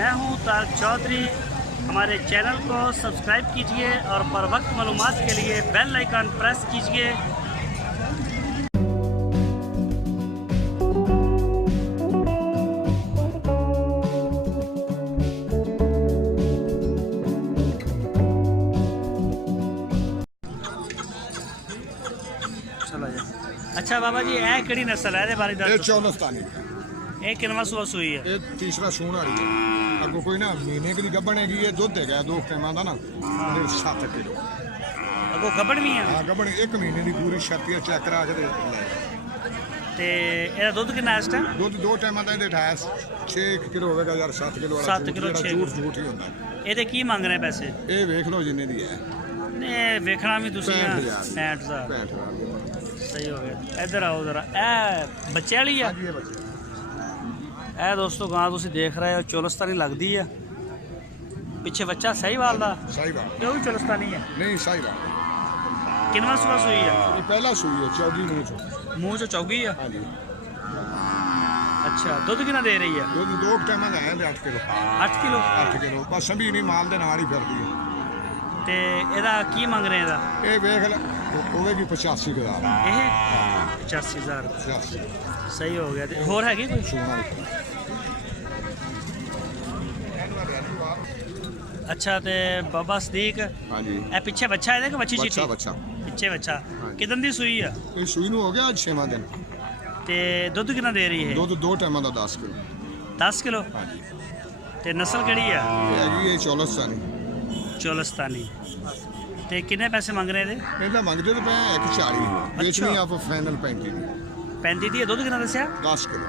मैं हूं तारक चौधरी। हमारे चैनल को सब्सक्राइब कीजिए और बर वक्त मालूमात के लिए बेल आइकन प्रेस कीजिए। अच्छा बाबा जी, यह किहड़ी नस्ल है? बारे ये चौलस्तानी ये किनवा सूआ सूई है? ये तीसरा सूण वाली है। अगो कोई ना महीने की गब्बन हैगी है, दुध है 2 टाइम का ना 7 किलो। अगो गब्बन भी है? हाँ गब्बन 1 महीने की पूरी शर्ती चेक करा के ते एदा दुध कितना इस टाइम? दुध 2 टाइम का ये 6 किलो होगा यार। 7 किलो 7 किलो 6 झूठ ही होता है। ये की मंग रहे पैसे? ये वेख लो जिन्ने दी है। नहीं वेखना भी तुसी 65,000 सही हो गया। इधर आओ जरा। ए बच्चे वाली है? ए दोस्तों गां तुसी देख रहे हो चौलस्तानी लगती है। पिछे बच्चा सहीवाल दा? सहीवाल। ये भी चौलस्तानी है? नहीं सहीवाल। किनवा सूआ सूई है? ये पहला सूई है, चौगी मुंह चो चौगी है। हाँ जी। अच्छा दुध कितना दे रही है? दुध 2 टाइम का है 8 किलो। 8 किलो? 8 किलो बस सभी नहीं माल दे नाल ही फिरदी है। ते एदा की मंग रहे हैं? ये वेख ले होगी 85,000। ये 85,000 85 सही हो गया। ते होर हैगी कोई? अच्छा ते बाबा सदीक हाँ जी। ए पिछे बच्चा है कि बच्ची चिट्टी? बच्चा पिछे बच्चा कितन दी सूई है? ये सूई नु हो गया 6वां दिन। ते दुध कितना दे रही है? दुध 2 टाइम का 10 किलो। 10 किलो? हाँ जी। ते नस्ल केड़ी है? ये हैगी है चौलस्तानी। चौलस्तानी। ते कितने पैसे मांग रहे थे? ਇਹਦਾ ਮੰਗਦੇ ਤਾਂ ਪਏ 140 ਵੇਚਣੀ ਆਪ ਫਾਈਨਲ 35 ਦੀ। 35 दी है। दुध कितना दसिया? 10 किलो।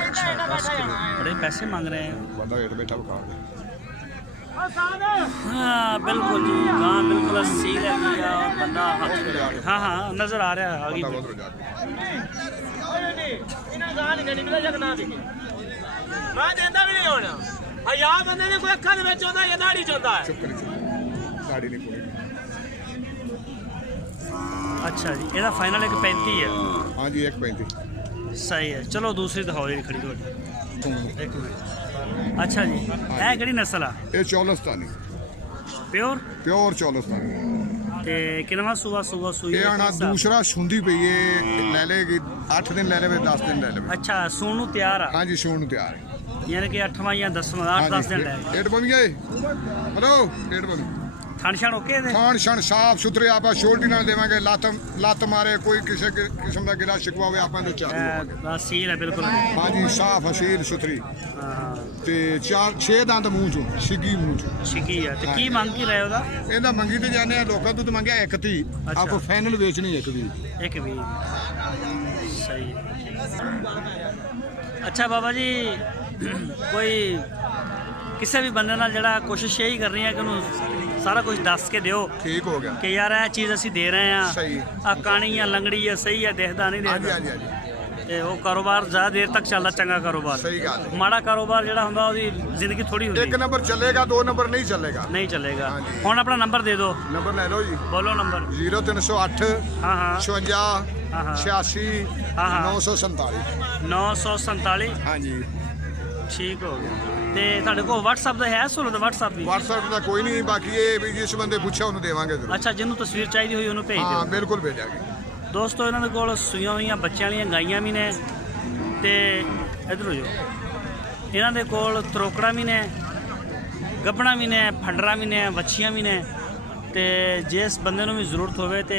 अच्छा 10 किलो बड़े पैसे मांग रहे हैं। ਬੰਦਾ ਏਟ ਬੈਠਾ ਬਕਾ ਦੇ। हाँ बिल्कुल जी, हाँ बिल्कुल सील है भैया। बंदा हाँ हाँ नजर आ रहा है आगे। ਬੰਦਾ ਬਦਲ ਜਾ ਸਾੜੀ ਨਹੀਂ ਪੂਰੀ। अच्छा जी ਇਹਦਾ फाइनल 135 है। हाँ जी 135 सही है। चलो दूसरी दिखाओ जी खड़ी थोड़ी। एक मिनट। अच्छा जी ਇਹ ਕਿਹੜੀ ਨਸਲ ਆ? ਇਹ ਚੌਲਸਤਾਨੀ ਪਿਓਰ ਚੌਲਸਤਾਨੀ। ਤੇ ਕਿੰਨਾ ਸੂਆ ਸੂਈ? ਇਹ ਆਣਾ ਦੂਸਰਾ ਸੁੰਦੀ ਪਈ ਏ। ਲੈ ਲੇਗੀ 8 ਦਿਨ ਲੈ ਲਵੇ 10 ਦਿਨ ਲੈ ਲਵੇ। ਅੱਛਾ ਸੂਣ ਨੂੰ ਤਿਆਰ ਆ? हाँ जी ਸੂਣ ਨੂੰ ਤਿਆਰ ਹੈ। ਯਾਨੀ ਕਿ 8ਵਾਂ ਜਾਂ 10ਵਾਂ 8-10 ਦਿਨ ਲੈ ਏਟ ਬਣ ਗਏ। ਹਲੋ ਏਟ ਬਣ। ਥਣ ਛਣ ਓਕੇ ਨੇ? ਖਾਣ ਛਣ ਸਾਫ ਸੁਥਰੇ ਆਪਾਂ ਸ਼ੋਲਟੀ ਨਾਲ ਦੇਵਾਂਗੇ। ਲੱਤ ਮਾਰੇ ਕੋਈ ਕਿਸੇ ਕਿਸਮ ਦਾ ਗਿਲਾ ਸ਼ਿਕਵਾ ਹੋਵੇ ਆਪਾਂ ਨੂੰ ਚਾਹੀਦਾ। ਸੀਲ ਹੈ ਬਿਲकुल। हाँ जी साफ हसील सुथरी। ਹਾਂ ਤੇ 6 ਦੰਦ ਮੂੰਹ ਚੋਂ ਛਿੱਗੀ ਮੂੰਹ ਚੋਂ। ਛਿੱਗੀ ਆ। ਤੇ ਕੀ ਮੰਗ ਕੀ ਰਹੇ ਉਹਦਾ? ਇਹਦਾ ਮੰਗੀ ਤੇ ਜਾਂਦੇ ਆ ਲੋਕਾਂ ਤੋਂ ਮੰਗਿਆ 130। ਆਪ ਫਾਈਨਲ ਵੇਚਣੀ 120। 120 सही है। अच्छा बाबा जी कोई किसी भी बंदे नाल जड़ा कोशिश यही करनी है कि उन्होंने सारा कुछ दस के दियो ठीक हो गया कि यार यह चीज़ असी दे रहे हैं। सही आ कानी या लंगड़ी है सही है देखदा नहीं हाँ जी देखदा। हाँ जी हाँ जी ते वो कारोबार ज़्यादा देर तक चलता चंगा कारोबार। सही गल है। माड़ा कारोबार जड़ा हुंदा ओदी जिंदगी थोड़ी हुंदी। 1 नंबर चलेगा 2 नंबर नहीं चलेगा। नहीं चलेगा। हाँ जी। हुण अपना नंबर दे दो। नंबर ले लो जी। बोलो नंबर। 0308 हाँ हाँ 56 हाँ हाँ 86 हाँ हाँ 947। 947। हाँ जी ठीक हो गया। ਤੇ ਤੁਹਾਡੇ ਕੋਲ WhatsApp ਦਾ ਹੈ ਸਹੂਲਤ? WhatsApp ਦੀ? WhatsApp ਦਾ ਕੋਈ ਨਹੀਂ, ਬਾਕੀ ਇਹ ਵੀ ਜਿਸ ਬੰਦੇ ਪੁੱਛਿਆ ਉਹਨੂੰ ਦੇਵਾਂਗੇ ਜ਼ਰੂਰ। ਅੱਛਾ ਜਿਹਨੂੰ ਤਸਵੀਰ ਚਾਹੀਦੀ ਹੋਈ ਉਹਨੂੰ ਭੇਜ ਦਿਓ। ਹਾਂ ਬਿਲਕੁਲ ਭੇਜਾਂਗੇ। ਦੋਸਤੋ ਇਹਨਾਂ ਦੇ ਕੋਲ ਸੂਈਆਂ ਹੋਈਆਂ ਬੱਚਿਆਂ ਵਾਲੀਆਂ ਗਾਈਆਂ ਵੀ ਨੇ ਤੇ ਇਧਰ ਹੋ ਜਾਓ। ਇਹਨਾਂ ਦੇ ਕੋਲ ਤਰੋਕੜਾਂ ਵੀ ਨੇ, ਗੱਭਣਾ ਵੀ ਨੇ, ਫੰਡਰਾਂ ਵੀ ਨੇ, ਵੱਛੀਆਂ ਵੀ ਨੇ। ਤੇ ਜਿਸ ਬੰਦੇ ਨੂੰ ਵੀ ਜ਼ਰੂਰਤ ਹੋਵੇ ਤੇ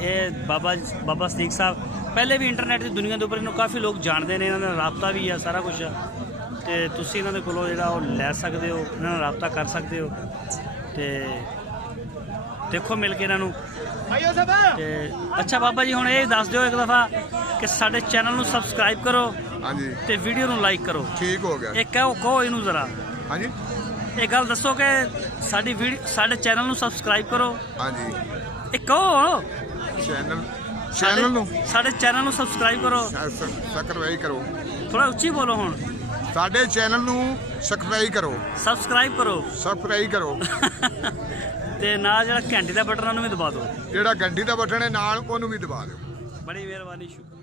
ਇਹ ਬਾਬਾ ਸਦੀਕ ਸਾਹਿਬ ਪਹਿਲੇ ਵੀ ਇੰਟਰਨੈਟ ਦੀ ਦੁਨੀਆ ਦੇ ਉੱਪਰ ਇਹਨੂੰ ਕਾਫੀ ਲੋਕ ਜਾਣਦੇ ਨੇ। ਇਹਨਾਂ ਦਾ ਰਾਬਤਾ ਵੀ ਆ ਸਾਰਾ ਕੁਝ। ਤੇ ਤੁਸੀਂ ਇਹਨਾਂ ਦੇ ਕੋਲੋਂ ਜਿਹੜਾ ਉਹ ਲੈ ਸਕਦੇ ਹੋ, ਇਹਨਾਂ ਨਾਲ ਰਾਬਤਾ ਕਰ ਸਕਦੇ ਹੋ। ਤੇ ਦੇਖੋ ਮਿਲ ਕੇ ਇਹਨਾਂ ਨੂੰ। ਤੇ ਅੱਛਾ ਬਾਬਾ ਜੀ ਹੁਣ ਇਹ ਦੱਸ ਦਿਓ ਇੱਕ ਦਫਾ ਕਿ ਸਾਡੇ ਚੈਨਲ ਨੂੰ ਸਬਸਕ੍ਰਾਈਬ ਕਰੋ। ਹਾਂਜੀ ਤੇ ਵੀਡੀਓ ਨੂੰ ਲਾਈਕ ਕਰੋ। ਠੀਕ ਹੋ ਗਿਆ। ਇਹ ਕਹੋ ਇਹਨੂੰ ਜ਼ਰਾ। ਹਾਂਜੀ ਇਹ ਗੱਲ ਦੱਸੋ ਕਿ ਸਾਡੇ ਚੈਨਲ ਨੂੰ ਸਬਸਕ੍ਰਾਈਬ ਕਰੋ। ਹਾਂਜੀ ਇਹ ਕਹੋ ਚੈਨਲ ਨੂੰ ਸਾਡੇ ਚੈਨਲ ਨੂੰ ਸਬਸਕ੍ਰਾਈਬ ਕਰੋ। ਸਬਸਕ੍ਰਾਈਬ ਕਰੋ। ਥੋੜਾ ਉੱਚੀ ਬੋਲੋ ਹੁਣ। ਸਾਡੇ ਚੈਨਲ ਨੂੰ ਸਬਸਕ੍ਰਾਈਬ ਕਰੋ। ਸਬਸਕ੍ਰਾਈਬ ਕਰੋ ਤੇ ਨਾਲ ਜਿਹੜਾ ਘੰਟੀ ਦਾ ਬਟਨ ਉਹਨੂੰ ਵੀ ਦਬਾ ਦਿਓ। ਜਿਹੜਾ ਘੰਟੀ ਦਾ ਬਟਨ ਹੈ ਨਾਲ ਉਹਨੂੰ ਵੀ ਦਬਾ ਦਿਓ। ਬੜੀ ਮਿਹਰਬਾਨੀ ਸ਼ੁਕਰ।